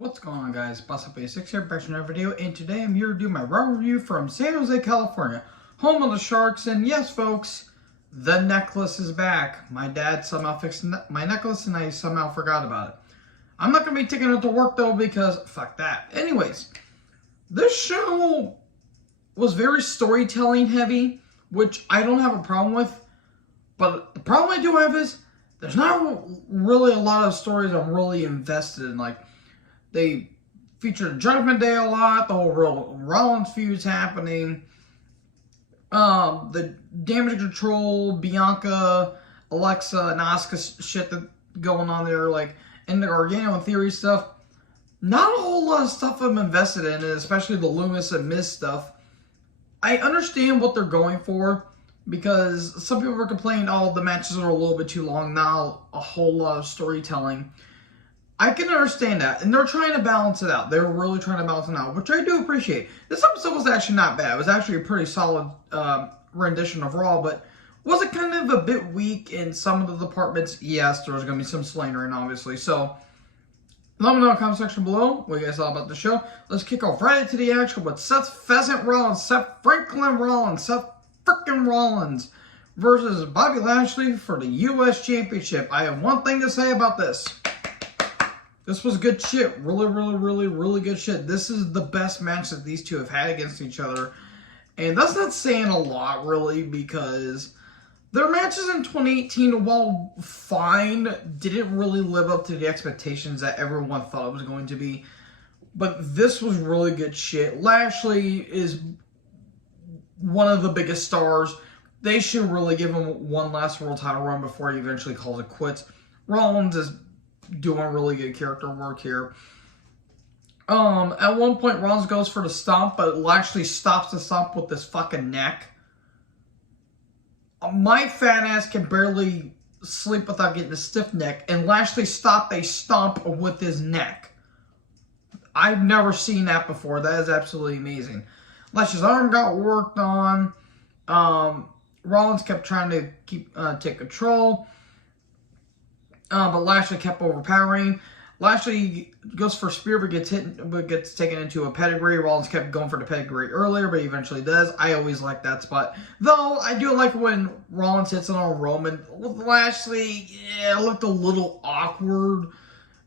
What's going on, guys? Boss6 here, back to another video, and today I'm here to do my raw review from San Jose, California, home of the Sharks. And yes, folks, the necklace is back. My dad somehow fixed my necklace, and I somehow forgot about it. I'm not going to be taking it to work, though, because fuck that. Anyways, this show was very storytelling heavy, which I don't have a problem with. But the problem I do have is there's not really a lot of stories I'm really invested in. Like, they featured Judgment Day a lot. The whole Rollins feud's happening. The Damage Control, Bianca, Alexa, and Asuka shit that going on there, like, and the Gargano and Theory stuff. Not a whole lot of stuff I'm invested in, especially the Loomis and Miz stuff. I understand what they're going for, because some people were complaining, oh, the matches are a little bit too long, not a whole lot of storytelling. I can understand that, and they're trying to balance it out. They're really trying to balance it out, which I do appreciate. This episode was actually not bad. It was actually a pretty solid rendition of Raw, but was it kind of a bit weak in some of the departments? Yes, there was going to be some slandering, obviously. So, let me know in the comment section below what you guys thought about the show. Let's kick off right into the action with Seth Pheasant Rollins, Seth Franklin Rollins, Seth frickin' Rollins versus Bobby Lashley for the U.S. Championship. I have one thing to say about this. This was good shit. Really good shit. This is the best match that these two have had against each other. And that's not saying a lot, really, because their matches in 2018, while fine, didn't really live up to the expectations that everyone thought it was going to be. But this was really good shit. Lashley is one of the biggest stars. They should really give him one last world title run before he eventually calls it quits. Rollins is doing really good character work here. At one point, Rollins goes for the stomp, but Lashley stops the stomp with his fucking neck. My fat ass can barely sleep without getting a stiff neck, and Lashley stopped a stomp with his neck. I've never seen that before. That is absolutely amazing. Lashley's arm got worked on. Rollins kept trying to take control. But Lashley kept overpowering. Lashley goes for a spear, but gets taken into a pedigree. Rollins kept going for the pedigree earlier, but he eventually does. I always like that spot. Though, I do like when Rollins hits it on Roman. With Lashley, yeah, it looked a little awkward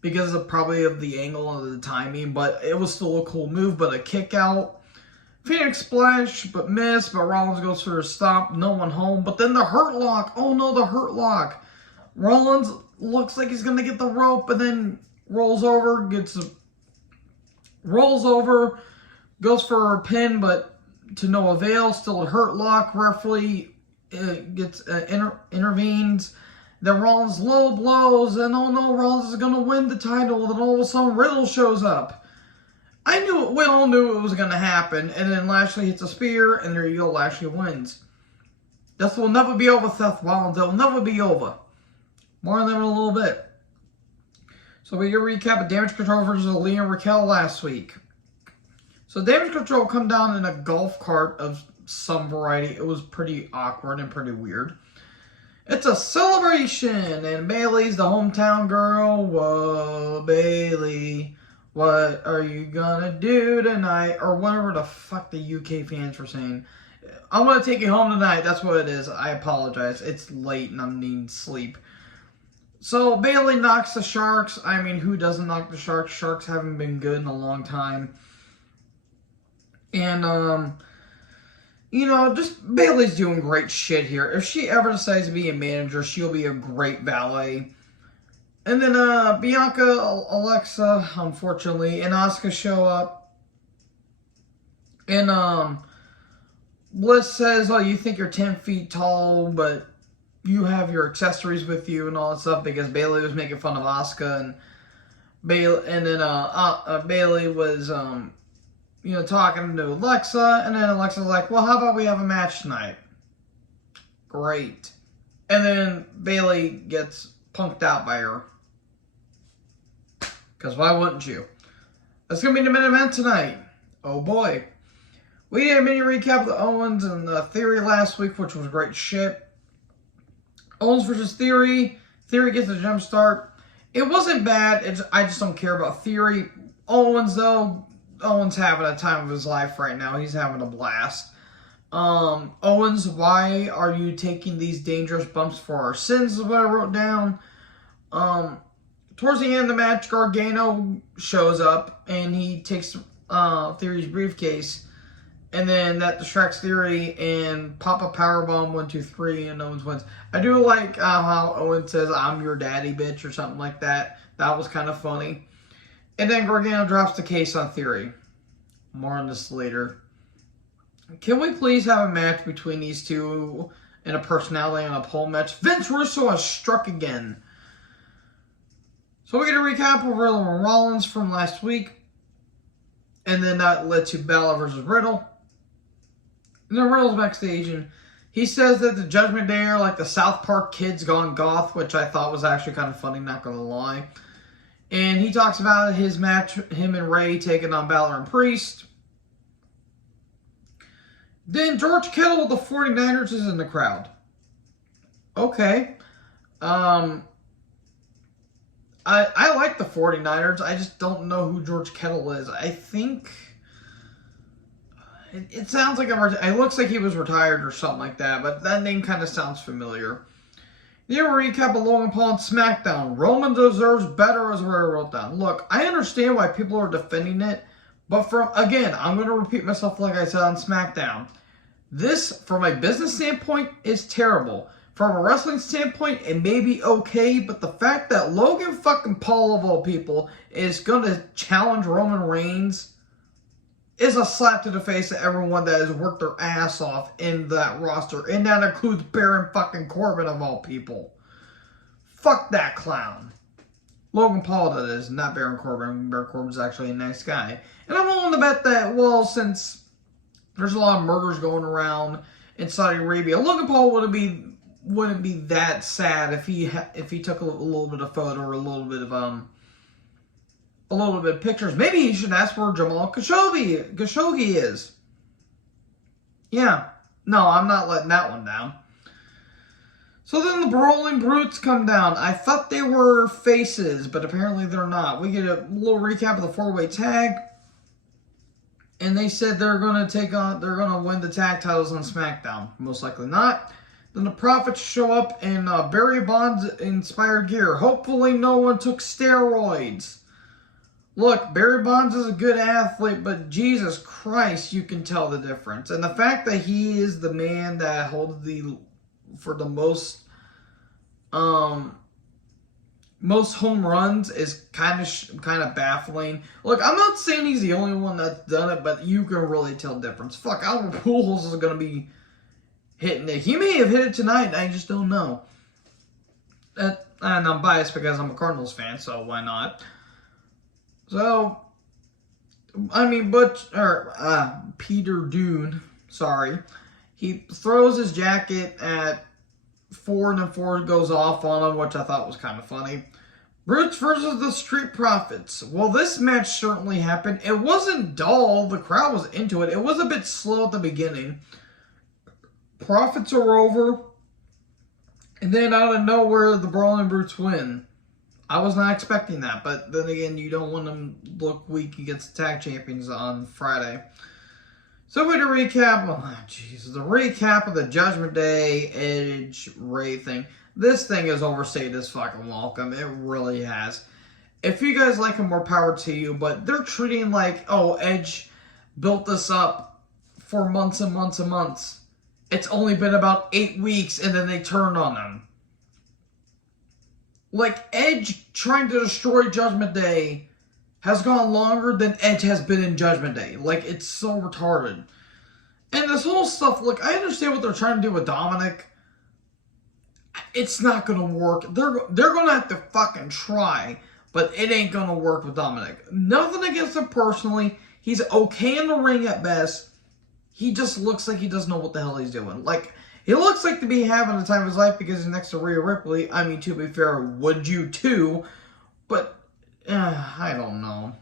because of the angle and the timing, but it was still a cool move. But a kick out. Phoenix Splash, but missed. But Rollins goes for a stomp. No one home. But then the Hurt Lock. Oh no, the Hurt Lock. Rollins looks like he's going to get the rope, and then rolls over, goes for a pin, but to no avail. Still a Hurt Lock. Referee intervenes. Then Rollins low blows, and oh no, Rollins is going to win the title. Then all of a sudden, Riddle shows up. We all knew it was going to happen, and then Lashley hits a spear, and there you go, Lashley wins. This will never be over, Seth Rollins. It will never be over. More on that in a little bit. So we get a recap of Damage Control versus Aaliyah and Raquel last week. So Damage Control come down in a golf cart of some variety. It was pretty awkward and pretty weird. It's a celebration, and Bayley's the hometown girl. Whoa, Bayley, what are you gonna do tonight? Or whatever the fuck the UK fans were saying. I'm gonna take you home tonight. That's what it is. I apologize. It's late and I'm needing sleep. So, Bayley knocks the Sharks. I mean, who doesn't knock the Sharks? Sharks haven't been good in a long time. And, just Bayley's doing great shit here. If she ever decides to be a manager, she'll be a great valet. And then, Bianca, Alexa, unfortunately, and Asuka show up. And, Bliss says, oh, you think you're 10 feet tall, but you have your accessories with you and all that stuff, because Bayley was making fun of Asuka, and Bayley was talking to Alexa, and then Alexa's like, well, how about we have a match tonight? Great. And then Bayley gets punked out by her, because why wouldn't you? That's gonna be the main event tonight. Oh boy. We did a mini recap of the Owens and the Theory last week, which was great shit. Owens versus Theory. Theory gets a jump start. It wasn't bad. I just don't care about Theory. Owens, though, Owens having a time of his life right now. He's having a blast. Owens, why are you taking these dangerous bumps for our sins, is what I wrote down. Towards the end of the match, Gargano shows up, and he takes Theory's briefcase, and then that distracts Theory, and pop a powerbomb 1, 2, 3, and Owens wins. I do like how Owens says, "I'm your daddy, bitch," or something like that. That was kind of funny. And then Gargano drops the case on Theory. More on this later. Can we please have a match between these two in a personality on a pole match? Vince Russo has struck again. So we get a recap of Riddle and Rollins from last week. And then that led to Balor versus Riddle. And then Riddle's backstage, and he says that the Judgment Day are like the South Park kids gone goth, which I thought was actually kind of funny, not going to lie. And he talks about his match, him and Ray taking on Balor and Priest. Then George Kittle with the 49ers is in the crowd. Okay. I like the 49ers. I just don't know who George Kittle is. I think it sounds like it looks like he was retired or something like that, but that name kind of sounds familiar. Then a recap of Logan Paul and SmackDown. Roman deserves better, is where I wrote down. Look, I understand why people are defending it, but again, I'm going to repeat myself like I said on SmackDown. This, from a business standpoint, is terrible. From a wrestling standpoint, it may be okay, but the fact that Logan fucking Paul, of all people, is going to challenge Roman Reigns is a slap to the face of everyone that has worked their ass off in that roster. And that includes Baron fucking Corbin, of all people. Fuck that clown. Logan Paul, that is, not Baron Corbin. Baron Corbin's actually a nice guy. And I'm willing to bet that, well, since there's a lot of murders going around in Saudi Arabia, Logan Paul wouldn't be that sad if he took a little bit of photo or a little bit of pictures. Maybe he should ask where Jamal Khashoggi is. Yeah. No, I'm not letting that one down. So then the Brawling Brutes come down. I thought they were faces, but apparently they're not. We get a little recap of the 4-way tag. And they said they're going to win the tag titles on SmackDown. Most likely not. Then the Profits show up in Barry Bonds inspired gear. Hopefully no one took steroids. Look, Barry Bonds is a good athlete, but Jesus Christ, you can tell the difference. And the fact that he is the man that holds the most home runs is kind of baffling. Look, I'm not saying he's the only one that's done it, but you can really tell the difference. Fuck, Albert Pujols is going to be hitting it. He may have hit it tonight. I just don't know. And I'm biased because I'm a Cardinals fan, so why not? So, I mean, Peter Dune, sorry, he throws his jacket at Ford, and Ford goes off on him, which I thought was kind of funny. Brutes versus the Street Profits. Well, this match certainly happened. It wasn't dull. The crowd was into it. It was a bit slow at the beginning. Profits are over. And then out of nowhere, the Brawling Brutes win. I was not expecting that. But then again, you don't want them to look weak against the tag champions on Friday. So we had a recap. The recap of the Judgment Day Edge Ray thing. This thing has overstayed its fucking welcome. It really has. If you guys like him, more power to you. But they're treating like, oh, Edge built this up for months and months and months. It's only been about 8 weeks, and then they turned on him. Like, Edge trying to destroy Judgment Day has gone longer than Edge has been in Judgment Day. Like, it's so retarded. And this whole stuff, look, I understand what they're trying to do with Dominic. It's not going to work. They're going to have to fucking try, but it ain't going to work with Dominic. Nothing against him personally. He's okay in the ring at best. He just looks like he doesn't know what the hell he's doing. Like, he looks like to be having the time of his life because he's next to Rhea Ripley. I mean, to be fair, would you too? But, I don't know.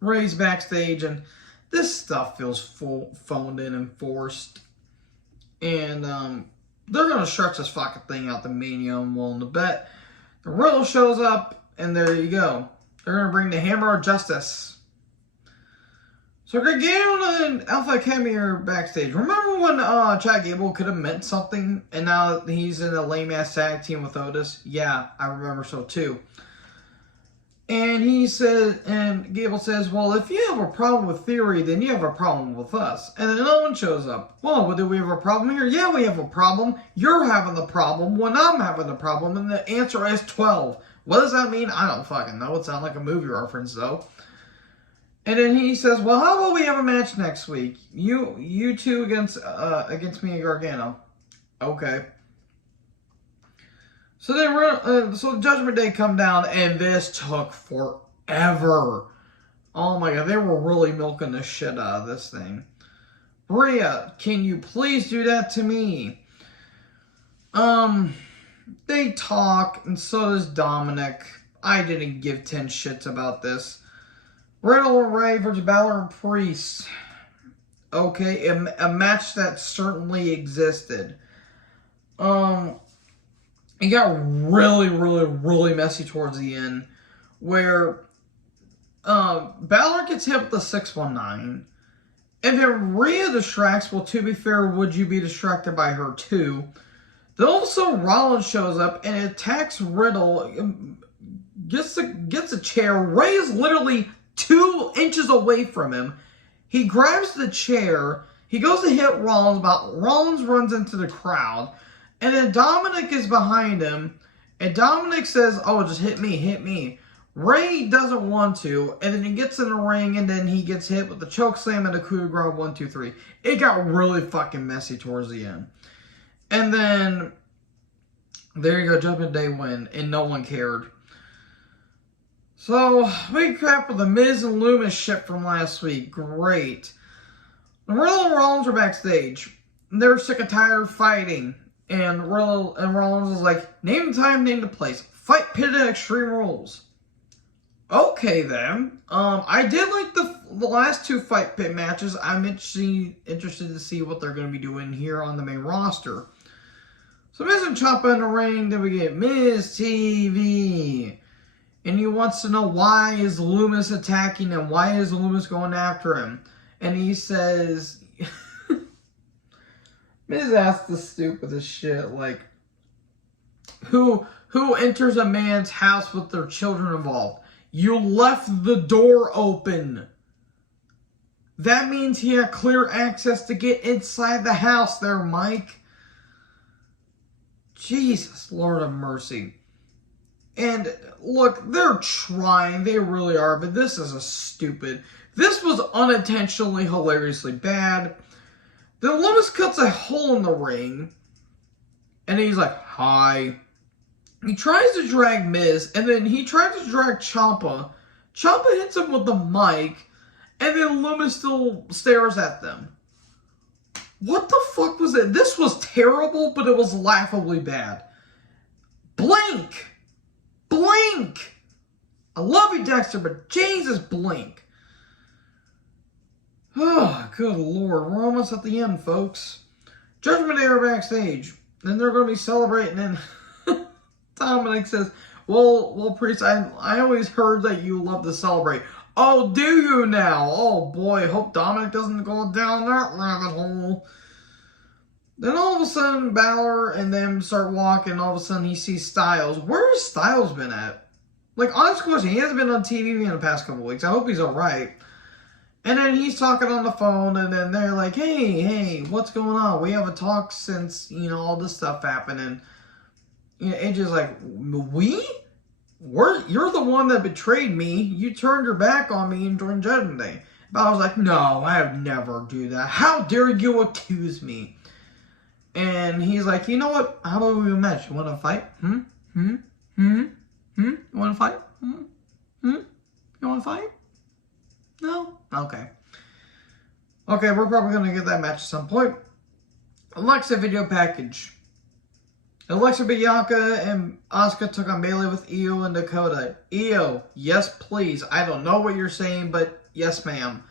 Ray's backstage, and this stuff feels phoned in and forced. And, they're going to stretch this fucking thing out to Mania, I'm willing to bet. The Riddle shows up, and there you go. They're going to bring the Hammer of Justice. So Greg Gable and Alpha Academy are backstage. Remember when Chad Gable could have meant something, and now he's in a lame-ass tag team with Otis? Yeah, I remember so too. And Gable says, well, if you have a problem with Theory, then you have a problem with us. And then Owens shows up. Well, do we have a problem here? Yeah, we have a problem. You're having the problem when I'm having the problem. And the answer is 12. What does that mean? I don't fucking know. It sounds like a movie reference, though. And then he says, well, how about we have a match next week? You two against me and Gargano. Okay. So so Judgment Day come down, and this took forever. Oh my god, they were really milking the shit out of this thing. Rhea, can you please do that to me? They talk, and so does Dominic. I didn't give 10 shits about this. Riddle and Ray versus Balor and Priest. Okay, a match that certainly existed. It got really, really, really messy towards the end, where Balor gets hit with the 619, and then Rhea distracts. Well, to be fair, would you be distracted by her too? Then all of a sudden Rollins shows up and attacks Riddle, gets a chair. Ray is literally 2 inches away from him. He grabs the chair. He goes to hit Rollins, but Rollins runs into the crowd. And then Dominic is behind him. And Dominic says, oh, just hit me, hit me. Ray doesn't want to. And then he gets in the ring, and then he gets hit with the choke slam and the coup de grace 1, 2, 3. It got really fucking messy towards the end. And then, there you go, Judgment Day win. And no one cared. So, we crap with the Miz and Loomis shit from last week. Great. Riddle and Rollins are backstage. They're sick and tired of fighting. And Rollins is like, name the time, name the place. Fight pitted at Extreme Rules. Okay then. I did like the last 2 fight pit matches. I'm interested to see what they're going to be doing here on the main roster. So Miz and Ciampa in the ring. Then we get Miz TV. And he wants to know, why is Loomis attacking him? Why is Loomis going after him? And he says... Miz asked the stupidest shit, like, who enters a man's house with their children involved? You left the door open. That means he had clear access to get inside the house there, Mike. Jesus, Lord of mercy. And, look, they're trying, they really are, but this is this was unintentionally hilariously bad. Then Loomis cuts a hole in the ring, and he's like, hi. He tries to drag Miz, and then he tries to drag Ciampa. Ciampa hits him with the mic, and then Loomis still stares at them. What the fuck was it? This was terrible, but it was laughably bad. Blink! Blink! I love you, Dexter, but Jesus, blink. Oh, good Lord. We're almost at the end, folks. Judgment Day are backstage. Then they're going to be celebrating, and Dominic says, well, Priest, I always heard that you love to celebrate. Oh, do you now? Oh, boy. Hope Dominic doesn't go down that rabbit hole. Then all of a sudden, Balor and them start walking. All of a sudden, he sees Styles. Where has Styles been at? Like, honest question, he hasn't been on TV in the past couple weeks. I hope he's all right. And then he's talking on the phone, and then they're like, hey, what's going on? We haven't talked since, all this stuff happened. And AJ's like, you're the one that betrayed me. You turned your back on me during Judgment Day. But I was like, no, I would never do that. How dare you accuse me? And he's like, you know what? How about we match? You want to fight? You want to fight? You want to fight? No? Okay. Okay, we're probably going to get that match at some point. Alexa video package. Alexa, Bianca, and Asuka took on Bayley with Io and Dakota. Io, yes please. I don't know what you're saying, but yes ma'am.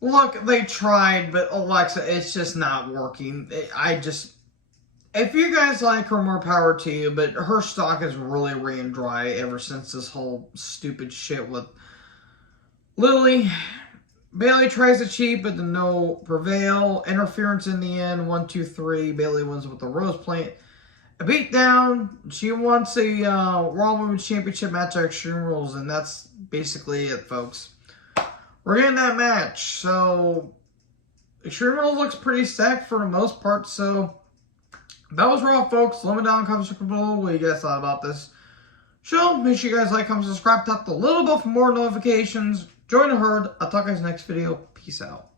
Look, they tried, but Alexa, it's just not working. If you guys like her, more power to you, but her stock is really ran dry ever since this whole stupid shit with Lily. Bayley tries to cheat, but the no prevail. Interference in the end. 1, 2, 3. Bayley wins with the Rose Plant. A beatdown. She wants a Raw Women's Championship match at Extreme Rules, and that's basically it, folks. We're getting that match. So, Extreme Rules looks pretty stacked for the most part, so that was Raw, folks. Let me down in the comments below what you guys thought about this show. Make sure you guys like, comment, subscribe, tap the little bell for more notifications. Join the herd. I'll talk to you guys next video. Peace out.